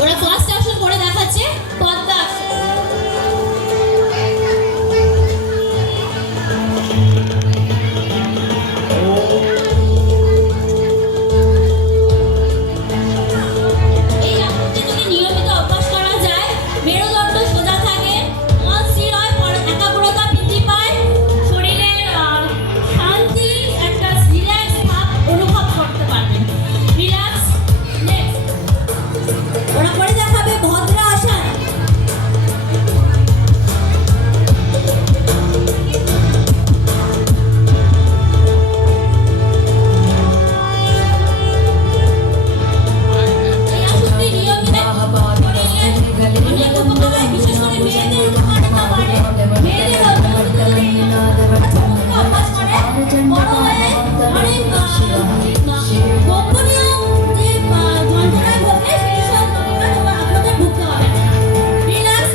ওরা first action করে দেখাচ্ছে পদ্মা এই আসনটি যদি নিয়মিত অভ্যাস করা যায় মেরুদণ্ড সোজা থাকে, মন স্থির হয়, একাগ্রতা বৃদ্ধি পায়, শরীরের শান্তি একটা রিল্যাক্স ভাব অনুভব করতে পারবেন। রিল্যাক্স। নেক্সট ওরা করে দেখাবে ভদ্রাসন। এই আসনটি নিয়মিত করলে অনেক উপকার হয়, বিশেষ করে মেয়েদের উপকার হতে পারে। মেয়েদের অভ্যাস করে বড় হয়ে অনেক গোপনীয় যে যন্ত্রণায় ভোগে সেই সব যন্ত্রণা আপনাদের ভুগতে হবে না। রিল্যাক্স।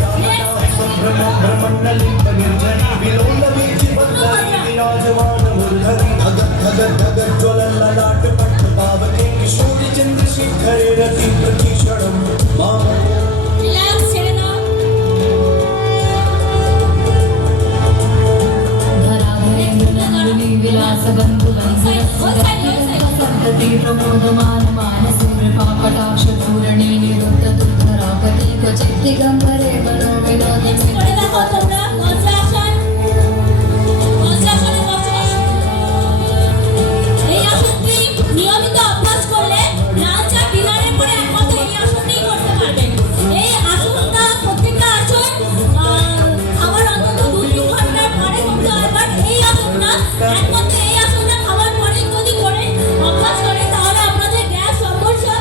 রিল্যাক্স, ছেড়ে দাও। विलास बंधु संतति प्रमोदमान मानस कृपाकटाक्ष पूरणी निरुद्ध दुर्धरापति क्वचित दिगंबरे मनो विनोद করে দেখো তোমরা বজ্রাসন। বজ্রাসনে বসো। এই আসনটি নিয়মিত অভ্যাস করলে লাঞ্চা ডিনারের পরে একমাত্র এই আসনটিই করতে পারবেন। এই আসনটা প্রত্যেকটা আসন খাবার অন্তত 2-3 ঘন্টার পরে করতে হয়, বাট এই আসনটা একমাত্র এই আসনটা খাবার পরে যদি করে অভ্যাস করে তাহলে আপনাদের গ্যাস সমস্যা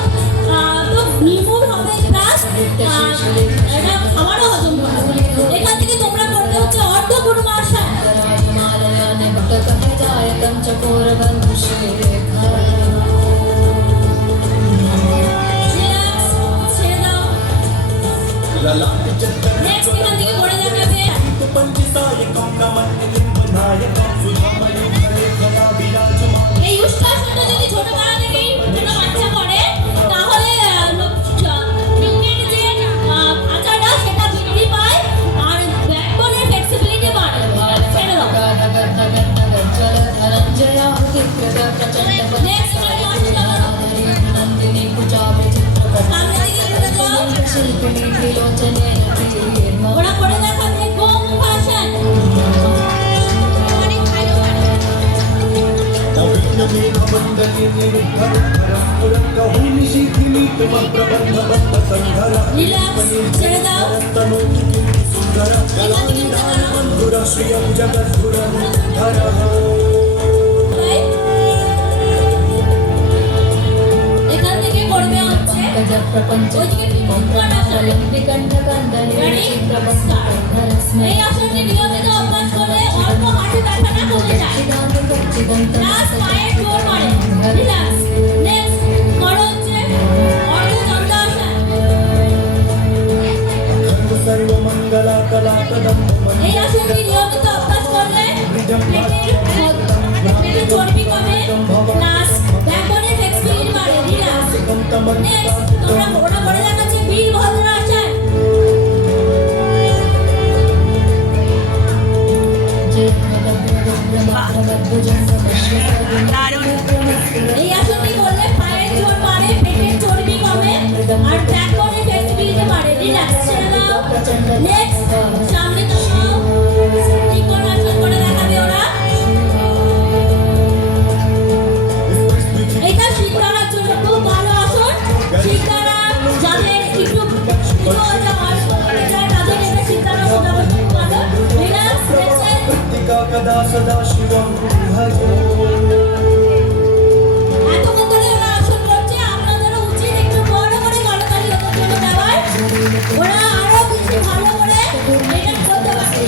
তো নির্মূল হবে, প্লাস এটা খাবারও হজম হবে। এখান থেকে তোমরা করতে হচ্ছে অর্ধ পূর্বাসন। राजमालयाने भक्तकथितायतं चकोर बन्धु श्रीरेखा ছেড়ে দাও। নেক্সট এখান থেকে করে দেখাবে এই উষ্ট্রাসনটা যদি ছোটবেলা থেকেই কোনো বাচ্চা করে তাহলে নিউমের যে আচারটা সেটা বৃদ্ধি পায় আর ব্যাকবোনের ফ্লেক্সিবিলিটি বাড়ে। ছেড়ে দাও। নেক্সট नन्दिनी पूजा विचित्र সামনে দিকে ঘুরে যাও। शिल्पिनी त्रिलोचने ওরা করে দেখাবে গোমুখাসন। রিল্যাক্স, ছেড়ে দাও। এখান থেকে এখান থেকে করবে হচ্ছে प्रपंच এই আসনটি নিয়মিত অভ্যাস করলে অল্প হাঁটু ব্যথাটা কমে যায়, প্লাস পায়ের জোর বাড়ে। রিল্যাক্স। নেক্সট করো হচ্ছে অর্ধচন্দ্রাসন। এই আসনটি নিয়মিত অভ্যাস করলে পেটের চর্বি কমে, প্লাস ব্যাকবোনের ফ্লেক্সিবিলিটি বাড়ে। রিল্যাক্স। নেক্সট তোমরা ওরা করে দেখাচ্ছে বীরভদ্রাসন। এই আসনটি করলে পায়ের জোর বাড়ে, পেটের চর্বি কমে আর ব্যাকবোনের ফ্লেক্সিবিলিটি বাড়ে। রিল্যাক্স, ছেড়ে দাও। নেক্সট সামনে তাকাও। ত্রিকোণাসন করে দেখাবে ওরা। এটা শীতকালের জন্য খুব ভালো আসন। শীতকালে যাদের একটু তাদের এটা শীতকালে সোজা বসতে ভালো। রিল্যাক্স। कदा सदा शिवं भजे এতক্ষণ ধরে ওরা আসন করছে, আপনাদেরও উচিত একটু বড় করে গণতালি ওদের জন্য দেওয়ার। ওরা আরো কিছু ভালো করে এটা করতে পারছে।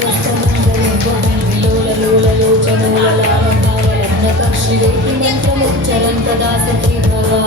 मंत्रमुच्चरन् तदा सती भवा